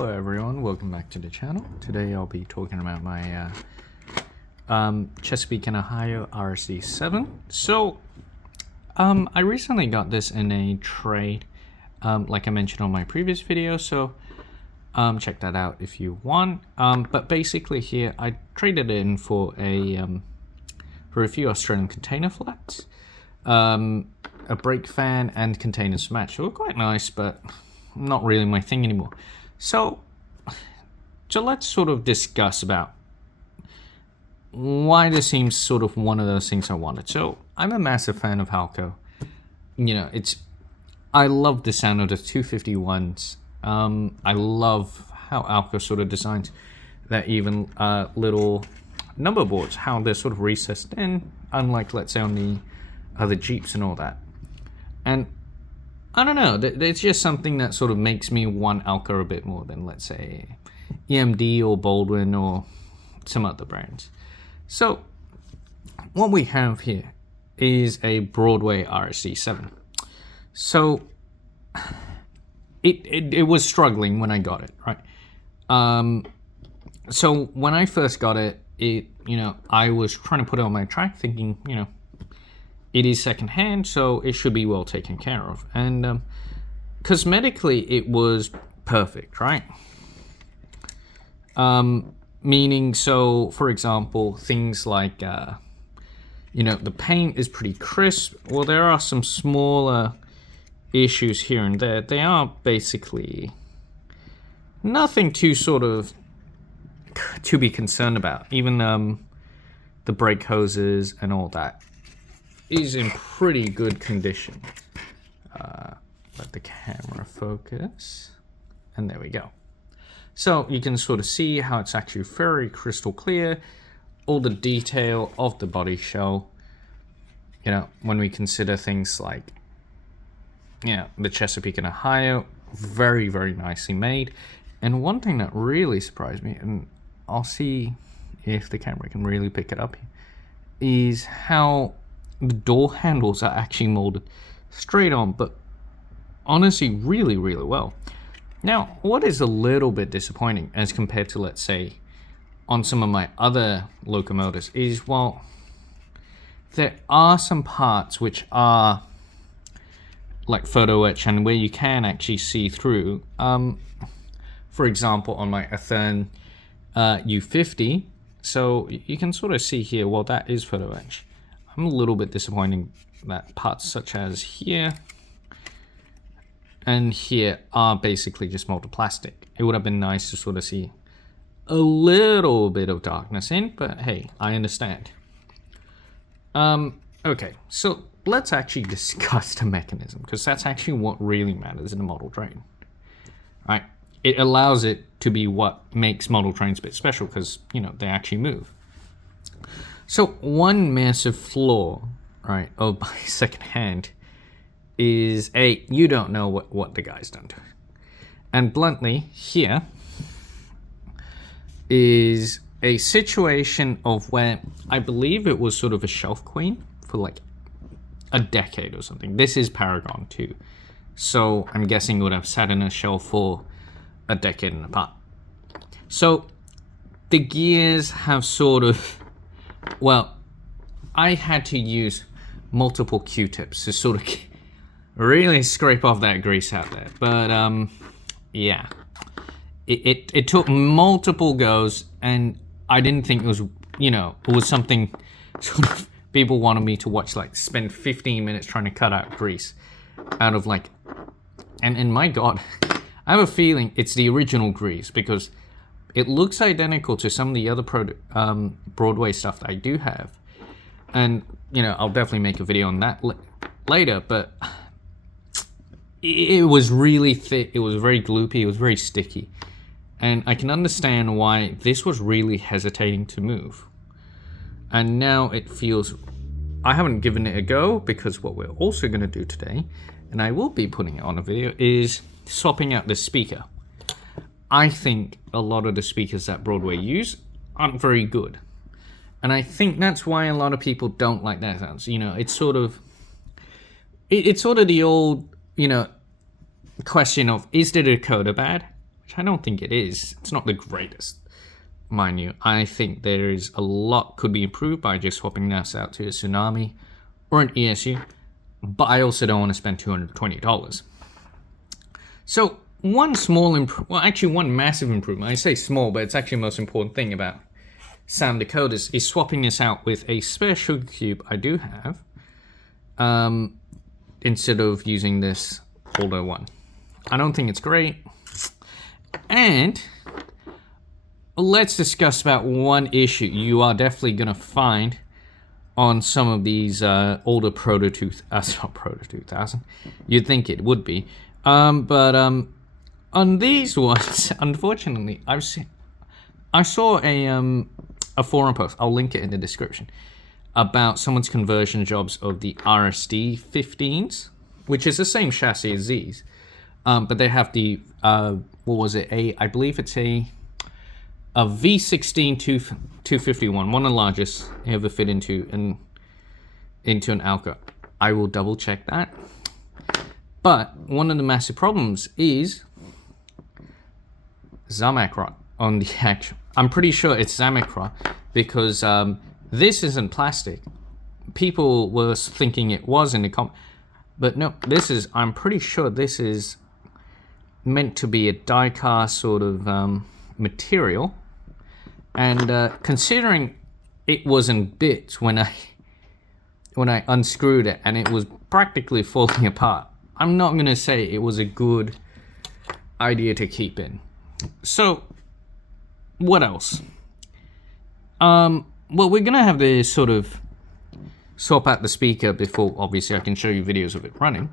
Hello everyone, welcome back to the channel. Today I'll be talking about my Chesapeake & Ohio RSD-7. So I recently got this in a trade, like I mentioned on my previous video, so check that out if you want. But basically here I traded it in for a few Australian container flats, a brake fan and containers match. They were quite nice, but not really my thing anymore. So let's sort of discuss about why this seems sort of one of those things I wanted. So I'm a massive fan of ALCO. You know, I love the sound of the 251s. I love how ALCO sort of designs that even little number boards, how they're sort of recessed in, unlike, let's say, on the other Jeeps and all that. And I don't know, it's just something that sort of makes me want ALCO a bit more than, let's say, EMD or Baldwin or some other brands. So what we have here is a Broadway RSD-7. So it was struggling when I got it, right? So when I first got it, I was trying to put it on my track thinking, it is secondhand, so it should be well taken care of. And cosmetically, it was perfect, right? Meaning, so for example, things like, the paint is pretty crisp. Well, there are some smaller issues here and there. They are basically nothing too to be concerned about. Even the brake hoses and all that is in pretty good condition. Let the camera focus, and there we go. So you can sort of see how it's actually very crystal clear, all the detail of the body shell, when we consider things like, the Chesapeake & Ohio, very, very nicely made. And one thing that really surprised me, and I'll see if the camera can really pick it up here, is how the door handles are actually molded straight on, but honestly really, really well. Now, what is a little bit disappointing as compared to, let's say, on some of my other locomotives is, well, there are some parts which are like photo etch and where you can actually see through. For example, on my Athern U50, so you can sort of see here, well, that is photo etch. I'm a little bit disappointed that parts such as here and here are basically just molded plastic. It would have been nice to sort of see a little bit of darkness in, but hey, I understand. Okay, so let's actually discuss the mechanism, because that's actually what really matters in a model train. Right? It allows it to be what makes model trains a bit special, because, they actually move. So one massive flaw, right, of my secondhand is, you don't know what the guy's done to it. And bluntly, here is a situation of where I believe it was sort of a shelf queen for like a decade or something. This is Paragon 2. So I'm guessing it would have sat in a shelf for a decade and a part. So the gears have sort of, well, I had to use multiple Q-tips to sort of really scrape off that grease out there. But yeah, it took multiple goes, and I didn't think it was, it was something sort of people wanted me to watch, like spend 15 minutes trying to cut out grease out of like, and my God, I have a feeling it's the original grease, because it looks identical to some of the other Broadway stuff that I do have. And, I'll definitely make a video on that later, but it was really thick. It was very gloopy. It was very sticky. And I can understand why this was really hesitating to move. And now it feels, I haven't given it a go, because what we're also going to do today, and I will be putting it on a video, is swapping out this speaker. I think a lot of the speakers that Broadway use aren't very good. And I think that's why a lot of people don't like that sounds. It's sort of the old, question of, is the decoder bad? which I don't think it is. It's not the greatest, mind you. I think there is a lot could be improved by just swapping this out to a Tsunami or an ESU, but I also don't want to spend $220. So one one massive improvement, I say small, but it's actually the most important thing about sound decoders is swapping this out with a spare sugar cube I do have, instead of using this older one. I don't think it's great. And let's discuss about one issue you are definitely going to find on some of these older Proto 2000. You'd think it would be. But on these ones, unfortunately, I saw a forum post, I'll link it in the description, about someone's conversion jobs of the RSD-15s, which is the same chassis as these, but they have the, I believe it's a V16 251, one of the largest ever fit into an ALCO. I will double check that. But one of the massive problems is Zamacra on the actual. I'm pretty sure it's Zamacra because this isn't plastic. People were thinking it was in the but no, this is. I'm pretty sure this is meant to be a die-cast sort of material. And considering it was in bits when I unscrewed it and it was practically falling apart, I'm not going to say it was a good idea to keep in. So, what else? Well, we're going to have this sort of swap out the speaker before, obviously, I can show you videos of it running.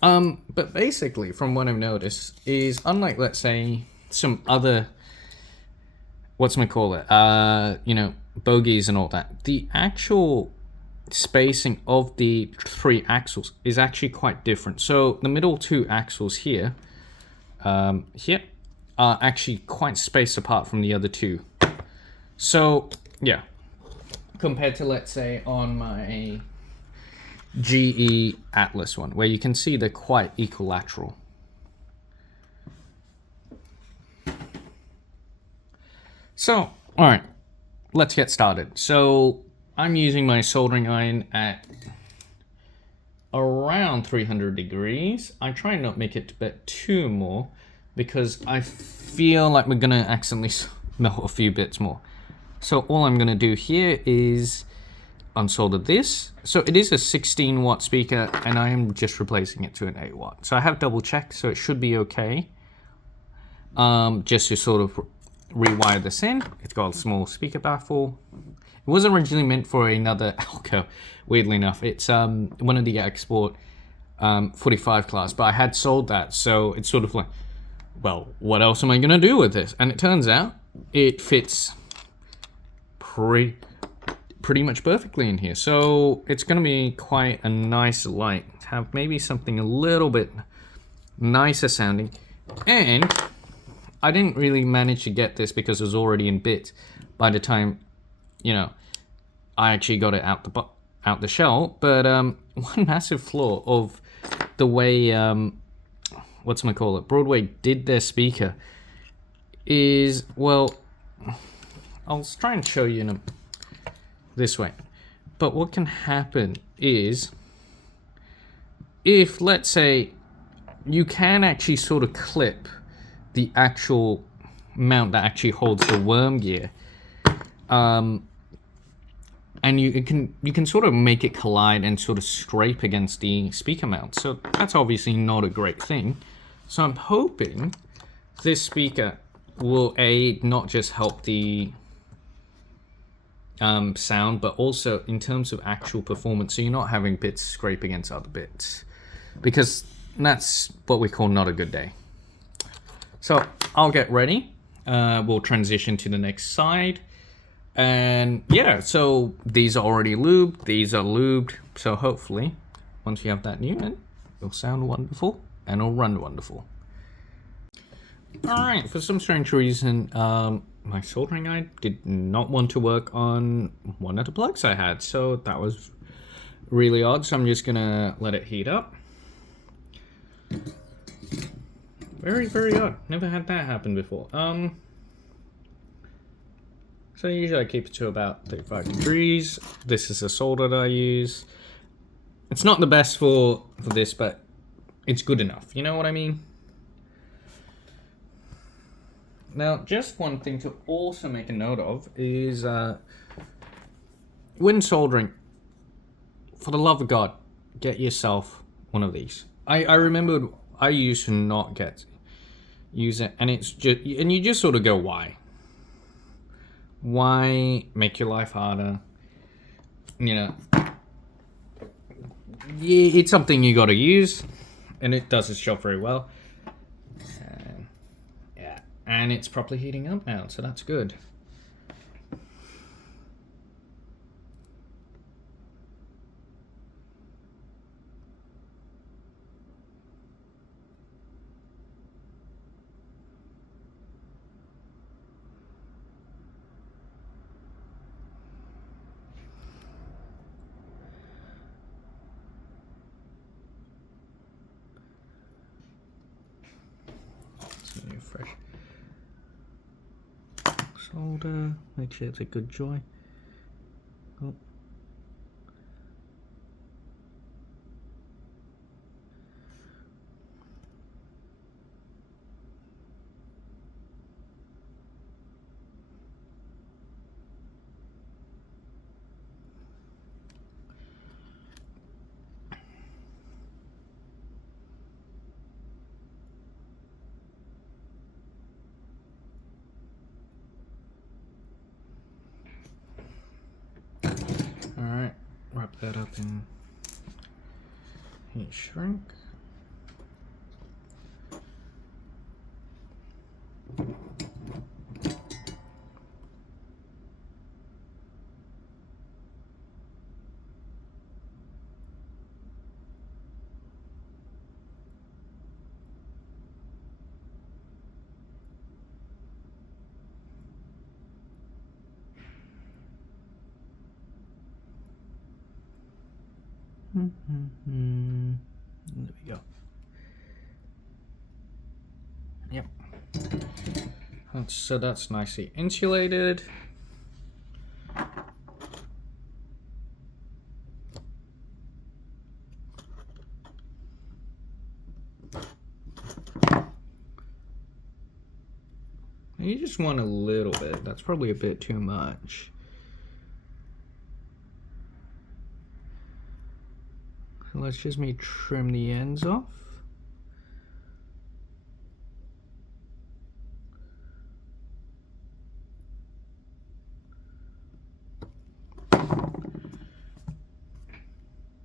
But basically, from what I've noticed, is unlike, let's say, some other, bogies and all that, the actual spacing of the three axles is actually quite different. So the middle two axles here are actually quite spaced apart from the other two. So yeah, compared to, let's say, on my GE Atlas one, where you can see they're quite equilateral. So, all right, let's get started. So I'm using my soldering iron at around 300 degrees. I try and not make it a bit too more because I feel like we're gonna accidentally melt a few bits more. So all I'm gonna do here is unsolder this. So it is a 16 watt speaker and I am just replacing it to an 8 watt. So I have double checked, so it should be okay. Just to sort of rewire this in. It's got a small speaker baffle. It was originally meant for another ALCO, weirdly enough. It's one of the export 45 class, but I had sold that, so it's sort of like, well, what else am I gonna do with this? And it turns out it fits pretty much perfectly in here. So it's gonna be quite a nice light. Have maybe something a little bit nicer sounding. And I didn't really manage to get this because it was already in bits by the time, I actually got it out the shell. But one massive flaw of the way Broadway did their speaker is, well, I'll try and show you this way. But what can happen is, if, let's say, you can actually sort of clip the actual mount that actually holds the worm gear, and you can sort of make it collide and sort of scrape against the speaker mount. So that's obviously not a great thing. So I'm hoping this speaker will not just help the sound, but also in terms of actual performance, so you're not having bits scrape against other bits, because that's what we call not a good day. So I'll get ready. We'll transition to the next side. And yeah, so these are already lubed. These are lubed. So hopefully, once you have that unit, it'll sound wonderful and it'll run wonderful. All right, for some strange reason, my soldering iron did not want to work on one of the plugs I had. So that was really odd. So I'm just gonna let it heat up. Very, very odd. Never had that happen before. So usually I keep it to about 35 degrees. This is the solder that I use. It's not the best for this, but it's good enough. You know what I mean? Now, just one thing to also make a note of is when soldering, for the love of God, get yourself one of these. I remembered I used to not use it, and it's just, and you just sort of go, why? Why make your life harder? You know, yeah, it's something you got to use, and it does its job very well. Yeah, and it's properly heating up now, so that's good. Fresh solder, make sure it's a good joy. Oh. Alright, wrap that up in heat shrink. There we go. Yep. So that's nicely insulated. You just want a little bit. That's probably a bit too much. So let's just trim the ends off.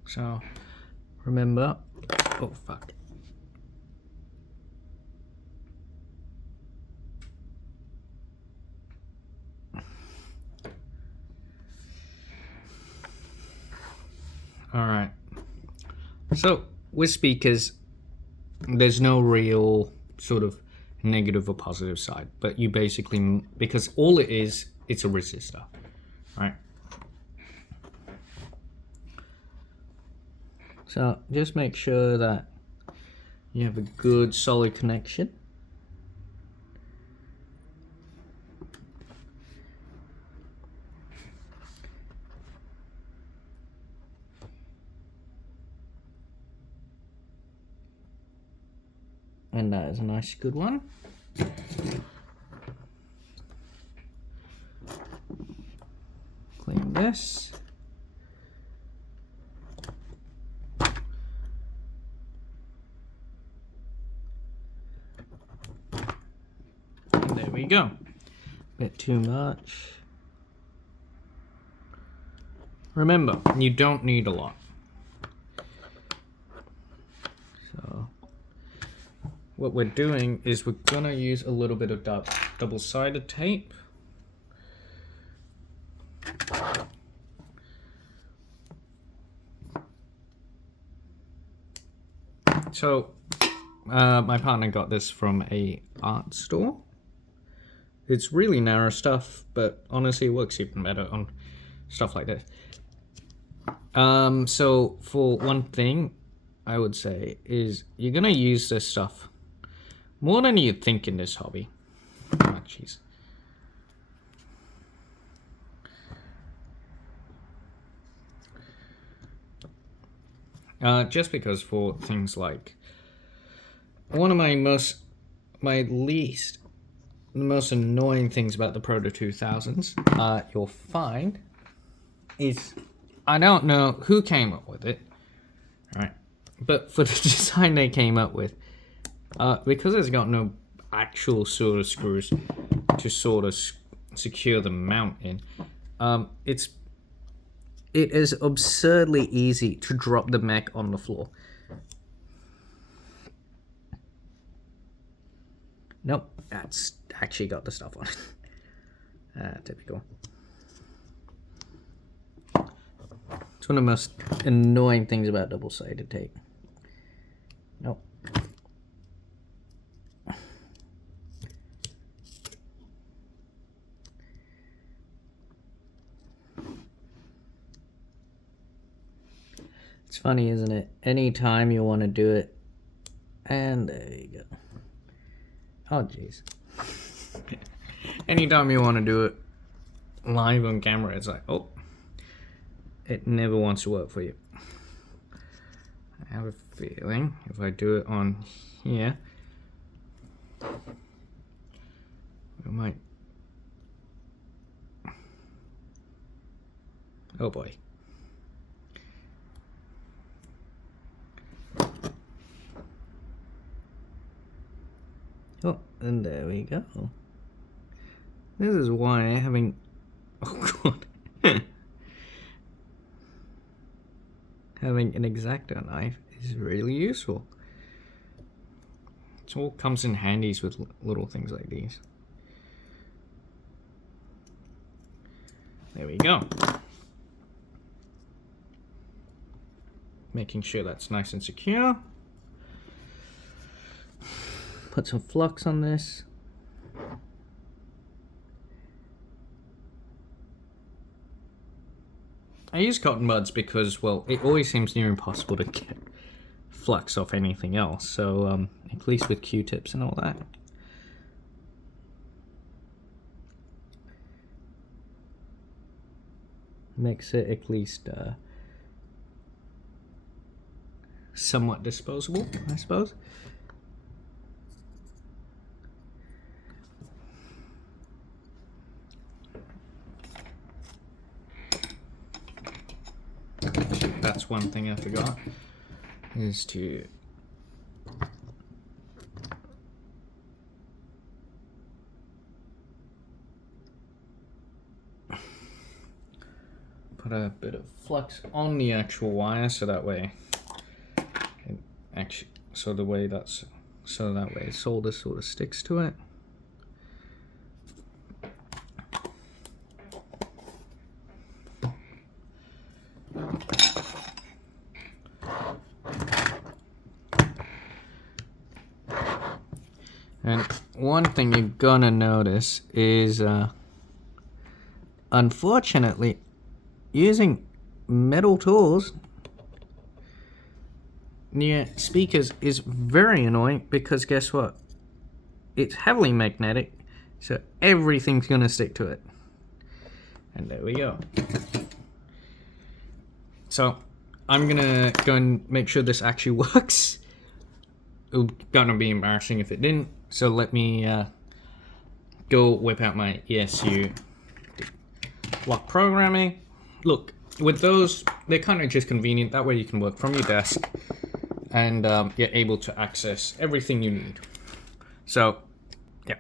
So remember, oh fuck. All right. So with speakers, there's no real sort of negative or positive side, but you basically, because all it is, it's a resistor, right? So just make sure that you have a good solid connection. And that is a nice good one. Clean this. And there we go. Bit too much. Remember, you don't need a lot. What we're doing is we're gonna use a little bit of double-sided tape. So my partner got this from a art store. It's really narrow stuff, but honestly it works even better on stuff like this. So for one thing I would say is you're gonna use this stuff More than you'd think in this hobby. Oh, jeez. Just because for things like one of the most annoying things about the Proto 2000s, you'll find is, I don't know who came up with it, right? But for the design they came up with, because it's got no actual sort of screws to sort of secure the mount in, it is absurdly easy to drop the mech on the floor. Nope, that's actually got the stuff on it. Typical. It's one of the most annoying things about double-sided tape. Nope. It's funny, isn't it? Anytime you want to do it, and there you go. Oh, jeez. Anytime you want to do it live on camera, it's like, oh, it never wants to work for you. I have a feeling if I do it on here, we might. Oh boy. Oh, and there we go. This is why having... Oh, God. Having an X-Acto knife is really useful. It all comes in handies with little things like these. There we go. Making sure that's nice and secure. Put some flux on this. I use cotton buds because, well, it always seems near impossible to get flux off anything else. So, at least with Q-tips and all that. Makes it at least somewhat disposable, I suppose. That's one thing I forgot, is to put a bit of flux on the actual wire, so that way it actually, so that way solder sort of sticks to it. And one thing you're gonna notice is, unfortunately, using metal tools near speakers is very annoying, because guess what? It's heavily magnetic, so everything's gonna stick to it. And there we go. So I'm gonna go and make sure this actually works. It would gonna be embarrassing if it didn't. So let me go whip out my ESU lock programming. Look, with those, they're kind of just convenient. That way you can work from your desk and you're able to access everything you need. So, yeah.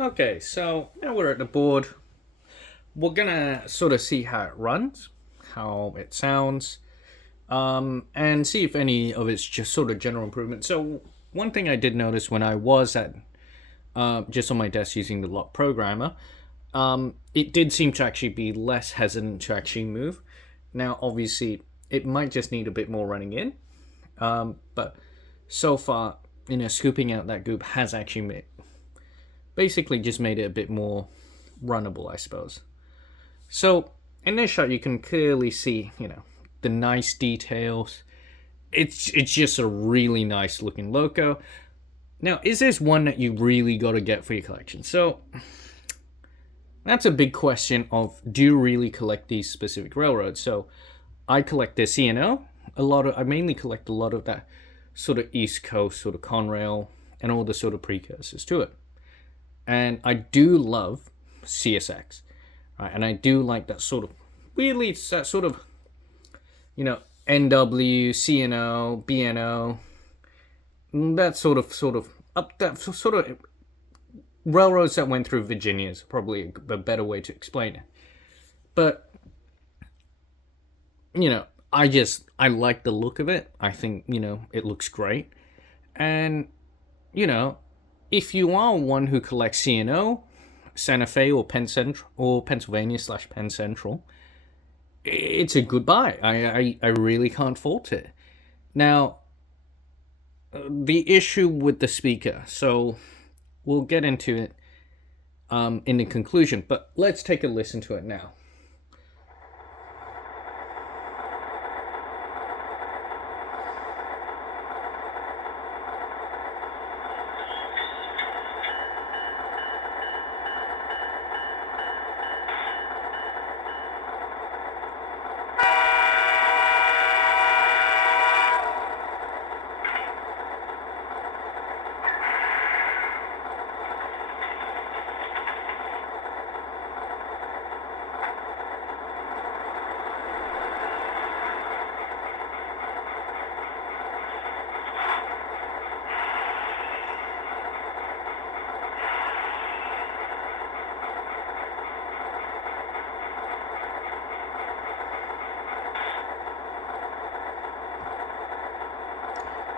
Okay, so now we're at the board. We're gonna sort of see how it runs, how it sounds, and see if any of it's just sort of general improvement. So one thing I did notice when I was at just on my desk using the lock programmer, it did seem to actually be less hesitant to actually move. Now, obviously, it might just need a bit more running in, but so far, scooping out that goop has actually basically just made it a bit more runnable, I suppose. So in this shot, you can clearly see, the nice details. It's just a really nice looking loco. Now, is this one that you really got to get for your collection? So that's a big question of, do you really collect these specific railroads? So I collect the C&O. I mainly collect a lot of that sort of East Coast sort of Conrail and all the sort of precursors to it. And I do love CSX, right? And I do like that sort of, weirdly, it's that sort of, NW, CNO, BNO, that sort of railroads that went through Virginia is probably a better way to explain it. But, I like the look of it. I think, it looks great. And, if you are one who collects CNO, Santa Fe or Penn Central, or Pennsylvania/Penn Central, it's a good buy. I really can't fault it. Now, the issue with the speaker. So we'll get into it in the conclusion, but let's take a listen to it now.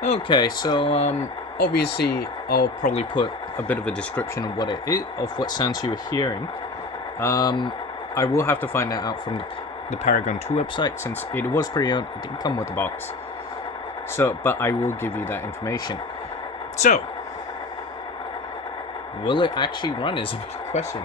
Okay, so obviously I'll probably put a bit of a description of what it is, of what sounds you were hearing. I will have to find that out from the Paragon 2 website, since it was pre-owned. It didn't come with the box. So, but I will give you that information. So, will it actually run is a big question.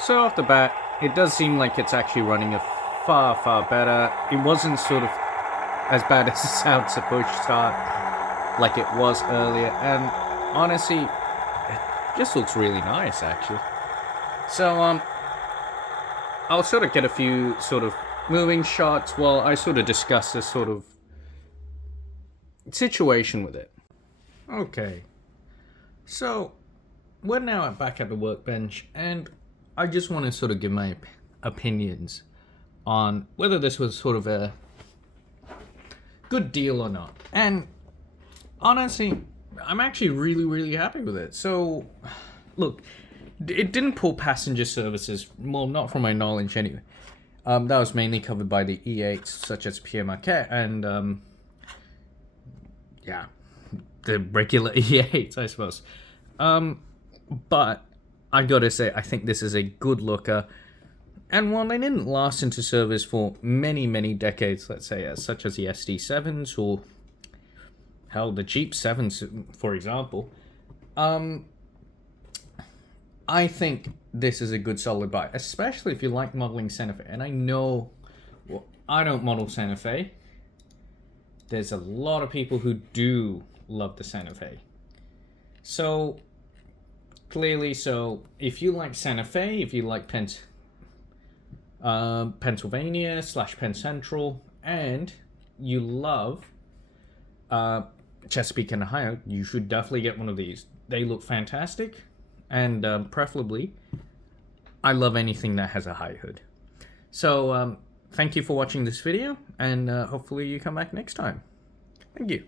So off the bat, it does seem like it's actually running a far, far better. It wasn't sort of as bad as the sound supposed to start like it was earlier, and honestly, it just looks really nice actually. So I'll sort of get a few sort of moving shots while I sort of discuss this sort of situation with it. Okay, so we're now back at the workbench, and I just want to sort of give my opinions on whether this was sort of a good deal or not. And honestly, I'm actually really, really happy with it. So, look, it didn't pull passenger services, well, not from my knowledge anyway. That was mainly covered by the E8s, such as Pierre Marquette, and yeah, the regular E8s, I suppose. But I gotta say, I think this is a good looker. And while they didn't last into service for many, many decades, let's say, such as the SD7s or hell, the Jeep 7s, for example, I think this is a good solid buy, especially if you like modeling Santa Fe. And I know, well, I don't model Santa Fe. There's a lot of people who do love the Santa Fe. So, clearly, if you like Santa Fe, if you like Pennsylvania / Penn Central, and you love Chesapeake and Ohio, you should definitely get one of these. They look fantastic, and preferably, I love anything that has a high hood. So, thank you for watching this video, and hopefully you come back next time. Thank you.